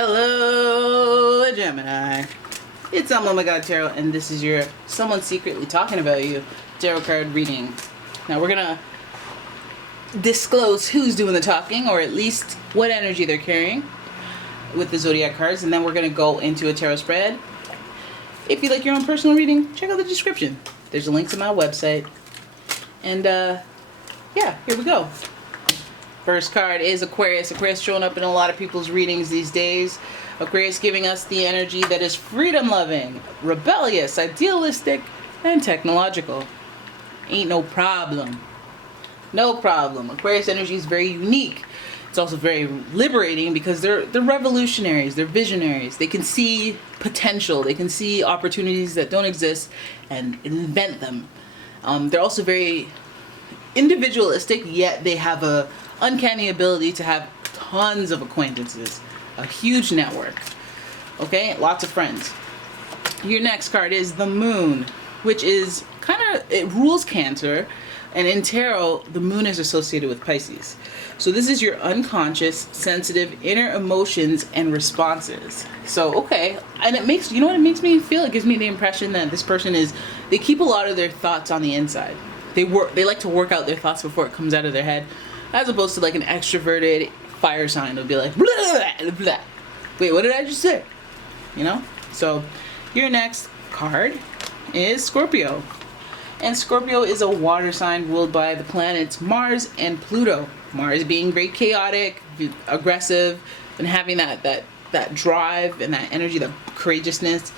Hello, Gemini. It's umomgtarot, and this is your Someone Secretly Talking About You tarot card reading. Now we're gonna disclose who's doing the talking, or at least what energy they're carrying with the zodiac cards, and then we're gonna go into a tarot spread. If you like your own personal reading, check out the description. There's a link to my website. And yeah, here we go. First card is Aquarius. Aquarius showing up in a lot of people's readings these days. Aquarius giving us the energy that is freedom-loving, rebellious, idealistic, and technological. Ain't no problem. No problem. Aquarius energy is very unique. It's also very liberating because they're revolutionaries. They're visionaries. They can see potential. They can see opportunities that don't exist and invent them. They're also very individualistic, yet they have a uncanny ability to have tons of acquaintances, a huge network. Okay, lots of friends. Your next card is the Moon, which is it rules Cancer, and in tarot the Moon is associated with Pisces. So this is your unconscious, sensitive inner emotions and responses. So okay, and it makes, you know what it makes me feel? It gives me the impression that this person they keep a lot of their thoughts on the inside. They like to work out their thoughts before it comes out of their head, as opposed to like an extroverted fire sign would be like blah, blah, blah. Wait, what did I just say? You know? So your next card is Scorpio. And Scorpio is a water sign ruled by the planets Mars and Pluto. Mars being very chaotic, aggressive, and having that drive and that energy, that courageousness.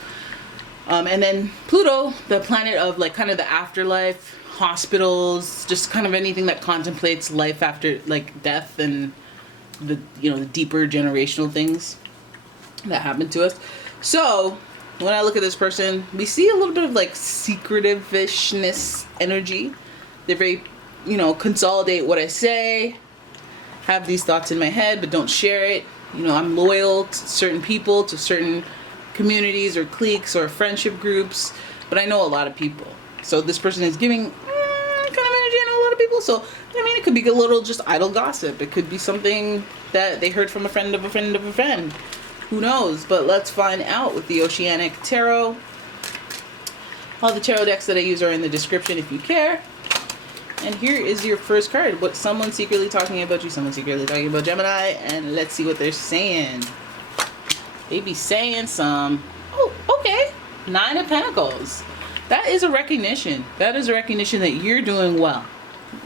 And then Pluto, the planet of like kind of the afterlife, hospitals, just kind of anything that contemplates life after like death and the deeper generational things that happen to us. So when I look at this person, we see a little bit of like secretive-ishness energy. They're very, consolidate what I say, have these thoughts in my head, but don't share it. I'm loyal to certain people, to certain communities or cliques or friendship groups, but I know a lot of people. So this person is giving kind of energy I know a lot of people. So, it could be a little just idle gossip. It could be something that they heard from a friend of a friend of a friend. Who knows? But let's find out with the Oceanic Tarot. All the tarot decks that I use are in the description if you care. And here is your first card. What someone secretly talking about you, someone secretly talking about Gemini, and let's see what they're saying. They be saying some, oh, okay, 9 of Pentacles. That is a recognition. That is a recognition that you're doing well.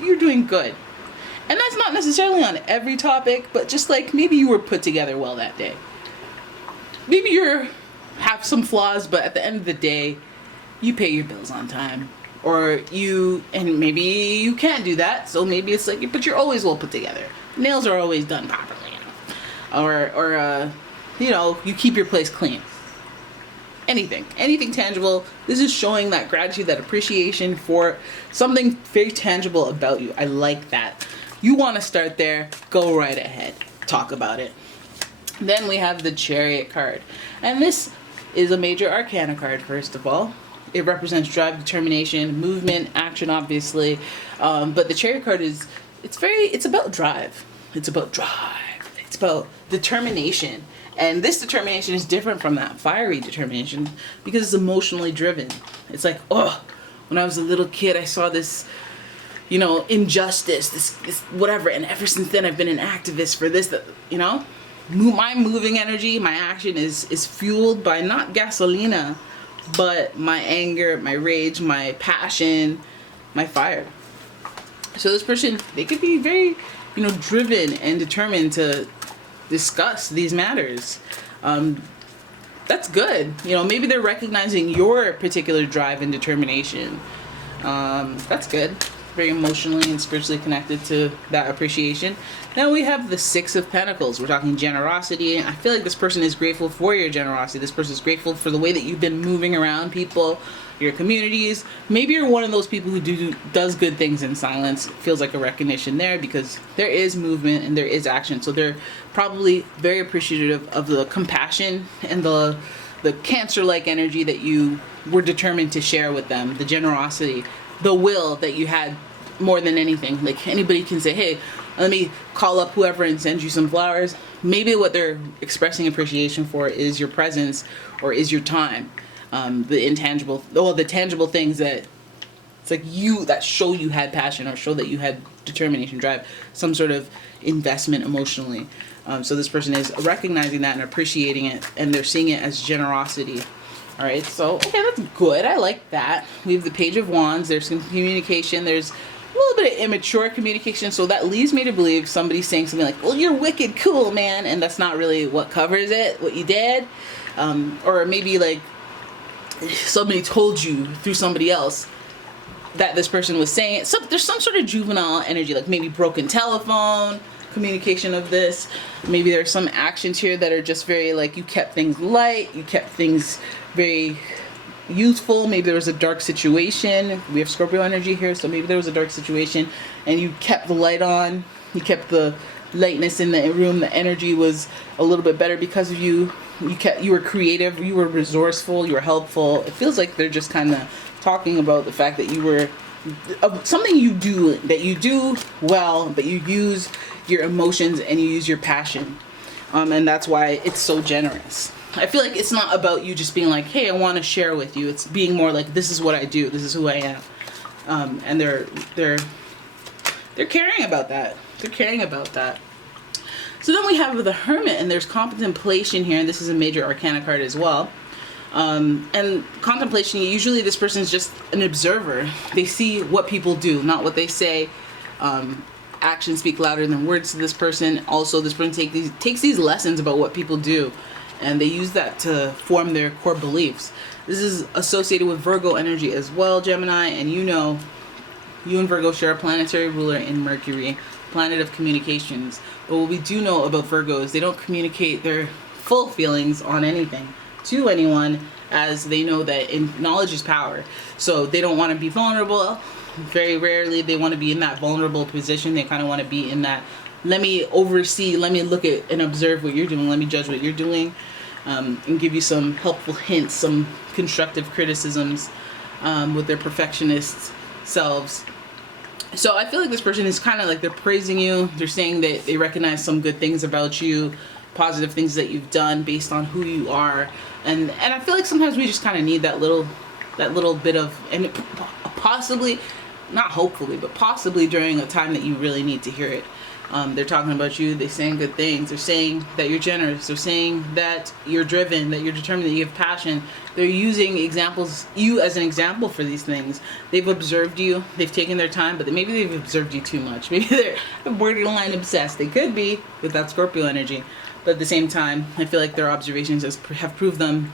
You're doing good. And that's not necessarily on every topic, but just like maybe you were put together well that day. Maybe you have some flaws, but at the end of the day, you pay your bills on time. And maybe you can't do that, so maybe it's like, but you're always well put together. Nails are always done properly. You keep your place clean. Anything tangible. This is showing that gratitude, that appreciation for something very tangible about you. I like that. You want to start there, go right ahead. Talk about it. Then we have the Chariot card. And this is a major arcana card, first of all. It represents drive, determination, movement, action, obviously. But the Chariot card it's about drive. It's about drive. It's about determination. And this determination is different from that fiery determination because it's emotionally driven. It's like, when I was a little kid, I saw this, injustice, this whatever. And ever since then, I've been an activist for this, My moving energy, my action is fueled by not gasolina, but my anger, my rage, my passion, my fire. So this person, they could be very, driven and determined to discuss these matters. That's good. Maybe they're recognizing your particular drive and determination. That's good. Very emotionally and spiritually connected to that appreciation. Now we have the 6 of Pentacles. We're talking generosity. I feel like this person is grateful for your generosity. This person is grateful for the way that you've been moving around people, your communities. Maybe you're one of those people who does good things in silence. It feels like a recognition there because there is movement and there is action. So they're probably very appreciative of the compassion and the Cancer-like energy that you were determined to share with them, the generosity, the will that you had more than anything. Like anybody can say, hey, let me call up whoever and send you some flowers. Maybe what they're expressing appreciation for is your presence or is your time. The intangible, well, the tangible things that it's like you, that show you had passion or show that you had determination, drive, some sort of investment emotionally. So this person is recognizing that and appreciating it, and they're seeing it as generosity. All right, so, okay, that's good. I like that. We have the Page of Wands. There's some communication. There's a little bit of immature communication, so that leads me to believe somebody's saying something like, well, you're wicked cool, man, and that's not really what covers it, what you did. Or maybe, like, somebody told you through somebody else that this person was saying it. So there's some sort of juvenile energy, like maybe broken telephone, communication of this. Maybe there's some actions here that are just very, like, you kept things light, you kept things very youthful. Maybe there was a dark situation. We have Scorpio energy here, so maybe there was a dark situation and you kept the light on, you kept the lightness in the room, the energy was a little bit better because of you. You were creative, you were resourceful, you were helpful. It feels like they're just kind of talking about the fact that you were something you do well, but you use your emotions and you use your passion, and that's why it's so generous. I feel like it's not about you just being like, hey, I want to share with you. It's being more like, this is what I do, this is who I am, and they're caring about that. They're caring about that. So then we have the Hermit, and there's contemplation here, and this is a major arcana card as well. And contemplation, usually this person is just an observer. They see what people do, not what they say. Actions speak louder than words to this person. Also, this person takes these lessons about what people do, and they use that to form their core beliefs. This is associated with Virgo energy as well, Gemini, and you and Virgo share a planetary ruler in Mercury, planet of communications. But what we do know about Virgo is they don't communicate their full feelings on anything to anyone, as they know that knowledge is power. So they don't want to be vulnerable. Very rarely they want to be in that vulnerable position. They kind of want to be in that, let me oversee, let me look at and observe what you're doing, let me judge what you're doing, and give you some helpful hints, some constructive criticisms, with their perfectionist selves. So I feel like this person is kind of like, they're praising you. They're saying that they recognize some good things about you, positive things that you've done based on who you are. And I feel like sometimes we just kind of need that little bit of, and possibly, not hopefully, but possibly during a time that you really need to hear it. They're talking about you. They're saying good things. They're saying that you're generous. They're saying that you're driven, that you're determined, that you have passion. They're using you as an example for these things. They've observed you. They've taken their time, but maybe they've observed you too much. Maybe they're borderline obsessed. They could be with that Scorpio energy. But at the same time, I feel like their observations have proved them,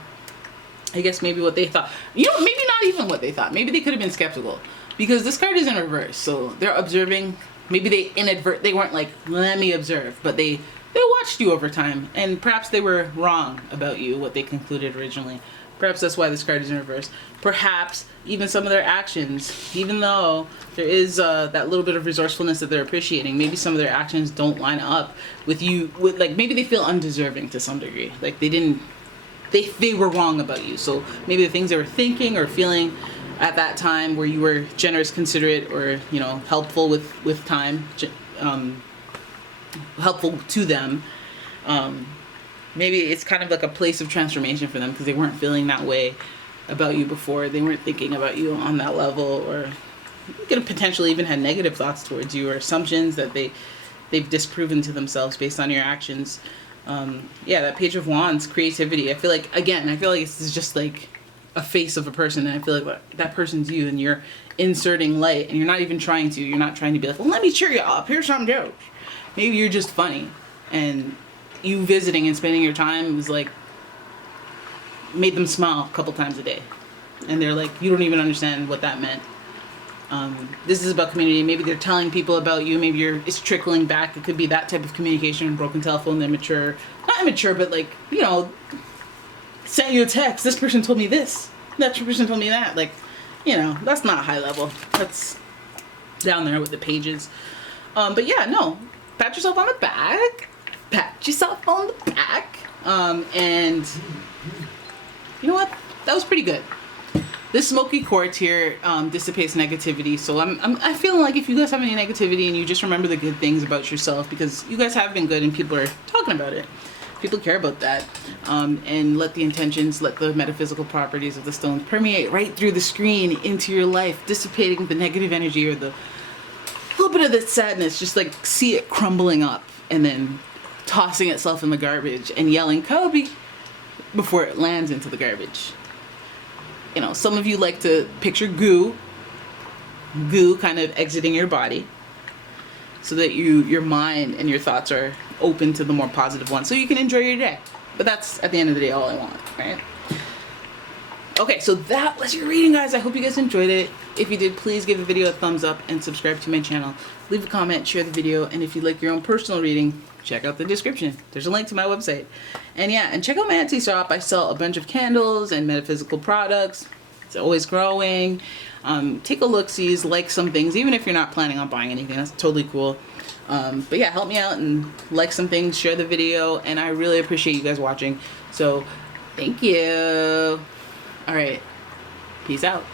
I guess, maybe what they thought. Maybe not even what they thought. Maybe they could have been skeptical. Because this card is in reverse. So they're observing. Maybe they weren't like, let me observe. But they watched you over time. And perhaps they were wrong about you, what they concluded originally. Perhaps that's why this card is in reverse. Perhaps even some of their actions, even though there is that little bit of resourcefulness that they're appreciating, maybe some of their actions don't line up with you. Like, maybe they feel undeserving to some degree. Like they were wrong about you. So maybe the things they were thinking or feeling at that time where you were generous, considerate, or helpful with time, helpful to them. Maybe it's kind of like a place of transformation for them because they weren't feeling that way about you before. They weren't thinking about you on that level, or you could have potentially even had negative thoughts towards you or assumptions that they've disproven to themselves based on your actions. That Page of Wands, creativity. I feel like this is just like a face of a person, and I feel like that person's you, and you're inserting light, and you're not even trying to. You're not trying to be like, well, let me cheer you up. Here's some jokes. Maybe you're just funny, and you visiting and spending your time was like made them smile a couple times a day, and they're like, you don't even understand what that meant. This is about community. Maybe they're telling people about you. Maybe it's trickling back. It could be that type of communication. Broken telephone, not immature, but like, sent you a text. This person told me this. That person told me that. Like, that's not high level. That's down there with the pages. But yeah, no. Pat yourself on the back. And you know what? That was pretty good. This smoky quartz here dissipates negativity. So I feeling like if you guys have any negativity and you just remember the good things about yourself, because you guys have been good and people are talking about it. People care about that. And let the intentions, let the metaphysical properties of the stones permeate right through the screen into your life, dissipating the negative energy or the little bit of the sadness. Just like see it crumbling up and then tossing itself in the garbage and yelling Kobe before it lands into the garbage. You know, some of you like to picture goo kind of exiting your body so that your mind and your thoughts are open to the more positive ones so you can enjoy your day. But that's at the end of the day all I want, right? Okay, so that was your reading, guys. I hope you guys enjoyed it. If you did, please give the video a thumbs up and subscribe to my channel. Leave a comment, share the video, and if you'd like your own personal reading, check out the description. There's a link to my website. And yeah, and check out my Etsy shop. I sell a bunch of candles and metaphysical products. It's always growing. Take a look-sees, like some things, even if you're not planning on buying anything. That's totally cool. But yeah, help me out and like some things, share the video, and I really appreciate you guys watching. So, thank you. All right. Peace out.